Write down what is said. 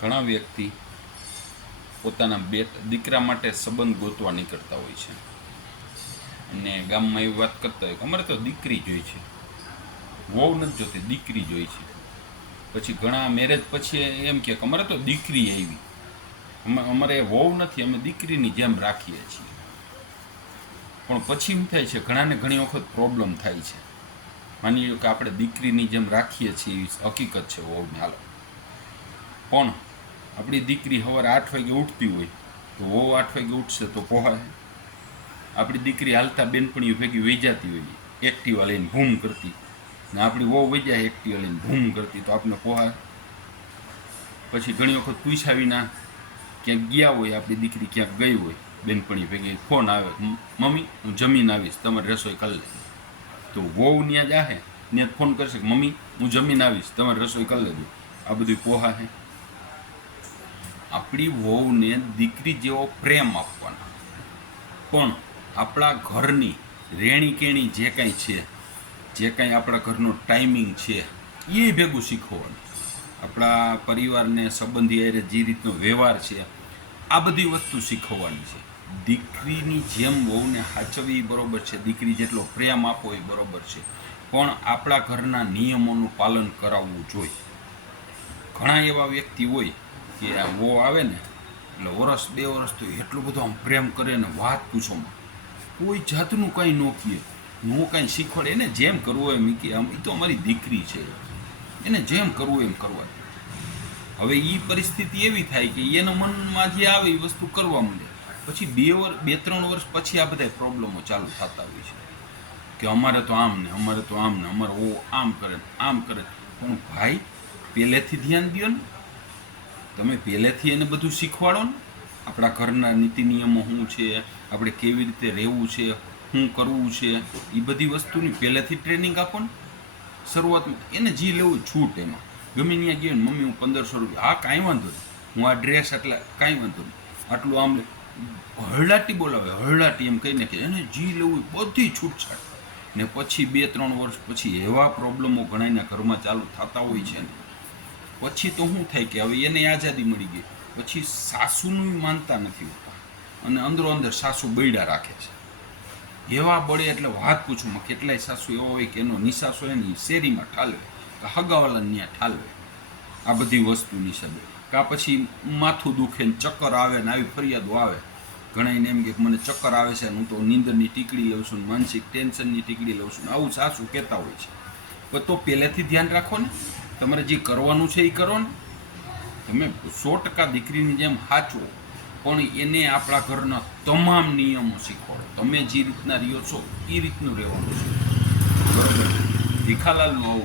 ઘણા વ્યક્તિ પોતાના દીકરા માટે સંબંધ ગોતવા નીકળતા હોય છે અને ગામમાં એવી વાત કરતા હોય કે અમારે તો દીકરી જોઈ છે, વહુ નથી જોતી, દીકરી જોઈ છે. પછી ઘણા મેરેજ પછી એમ કે અમારે તો દીકરી આવી, અમારે વહુ નથી, અમે દીકરીની જેમ રાખીએ છીએ. પણ પછી શું થાય છે, ઘણાને ઘણી વખત પ્રોબ્લેમ થાય છે. માની લો કે આપણે દીકરીની જેમ રાખીએ છીએ, હકીકત છે વહુને, હાલો. પણ આપણી દીકરી સવારે 8 વાગે ઉઠતી હોય તો વહુ 8 વાગે ઉઠશે તો પોહાય? આપણી દીકરી હાલતા બેનપણીઓ ભેગી વહી જતી હોય એક્ટિવા લઈને ભૂમ કરતી, ને આપણી વહુ વહી જાય એક્ટિવા લઈને ભૂમ કરતી, તો આપણે પોહાય? પછી ઘણી વખત પૂછ્યા વિના ક્યાંક ગયા હોય, આપણી દીકરી ક્યાંક ગઈ હોય, બેનપણી ભેગી ફોન આવે, મમ્મી હું જમીન આવીશ, તમારે રસોઈ કરી લે. તો વહુ ત્યાં જાહે, ત્યાં ફોન કરશે કે મમ્મી હું જમીન આવીશ, તમારે રસોઈ કરી લેજો. આ બધું પોહાય? આપણી વહુને દીકરી જેવો પ્રેમ આપવાનો, પણ આપણા ઘરની રેણી કેણી જે કાંઈ છે, જે કાંઈ આપણા ઘરનો ટાઈમિંગ છે, એ ભેગું શીખવવાનું. આપણા પરિવારને સંબંધી હારે જે રીતનો વ્યવહાર છે, આ બધી વસ્તુ શીખવવાની છે. દીકરીની જેમ વહુને સાચવવી બરોબર છે, દીકરી જેટલો પ્રેમ આપવો એ બરોબર છે, પણ આપણા ઘરના નિયમોનું પાલન કરાવવું જોઈએ. ઘણા એવા વ્યક્તિ હોય કે આ વહુ આવે ને એટલે વર્ષ 2 વર્ષ તો એટલો બધો આમ પ્રેમ કરે ને વાત પૂછોમાં, કોઈ જાતનું કાંઈ ન કહે, ન કાંઈ શીખવાડે. એને જેમ કરવું હોય એમ કે આમ એ તો અમારી દીકરી છે, એને જેમ કરવું એમ કરવા. હવે એ પરિસ્થિતિ એવી થાય કે એના મનમાં જે આવે એ વસ્તુ કરવા માંડે. પછી 2-3 વર્ષ પછી આ બધા પ્રોબ્લેમો ચાલુ થતા હોય છે કે અમારે તો આમ ને, અમારે તો આમ ને, અમારે ઓ આમ કરે આમ કરે. પણ ભાઈ પહેલેથી ધ્યાન દો ને, તમે પહેલેથી એને બધું શીખવાડો ને. આપણા ઘરના નીતિ નિયમો શું છે, આપણે કેવી રીતે રહેવું છે, શું કરવું છે, એ બધી વસ્તુની પહેલેથી ટ્રેનિંગ આપો ને. શરૂઆતમાં એને જે લેવું છૂટ, એમાં ગમે ત્યાં ગયો ને મમ્મી હું 1500 રૂપિયા, હા કાંઈ વાંધો નહીં, હું આ ડ્રેસ એટલે કાંઈ વાંધો નહીં, આટલું આમ હળડાટી બોલાવે, હળડાટી એમ કહીને કે એને જે લેવું બધી છૂટછાટ. ને પછી 2-3 વર્ષ પછી એવા પ્રોબ્લેમો ઘણાના ઘરમાં ચાલુ થતા હોય છે ને. પછી તો શું થાય કે હવે એને આઝાદી મળી ગઈ, પછી સાસુનું માનતા નથી હોતા અને અંદરો અંદર સાસુ બૈડા રાખે છે. એવા બળે એટલે વાત પૂછું, કેટલાય સાસુ એવા હોય કે એનો નિશાસો હોય ને શેરીમાં ઠાલવે, કે હગાવાલાને ત્યાં ઠાલવે આ બધી વસ્તુની હિસાબે. કાં પછી માથું દુખે ને ચક્કર આવે ને આવી ફરિયાદો આવે. ઘણાને એમ કે મને ચક્કર આવે છે ને હું તો નીંદરની ટીકડી લઉં છું, માનસિક ટેન્શનની ટીકડી લઉં છું, આવું સાસુ કહેતા હોય છે. પણ તો પહેલેથી ધ્યાન રાખો ને, તમારે જે કરવાનું છે એ કરો ને. તમે 100% દીકરીની જેમ સાચવો, પણ એને આપણા ઘરના તમામ નિયમો શીખવાડો. તમે જે રીતના રહ્યો છો એ રીતનું રહેવાનું છે, બરોબર? ભીખાલાલ વહુ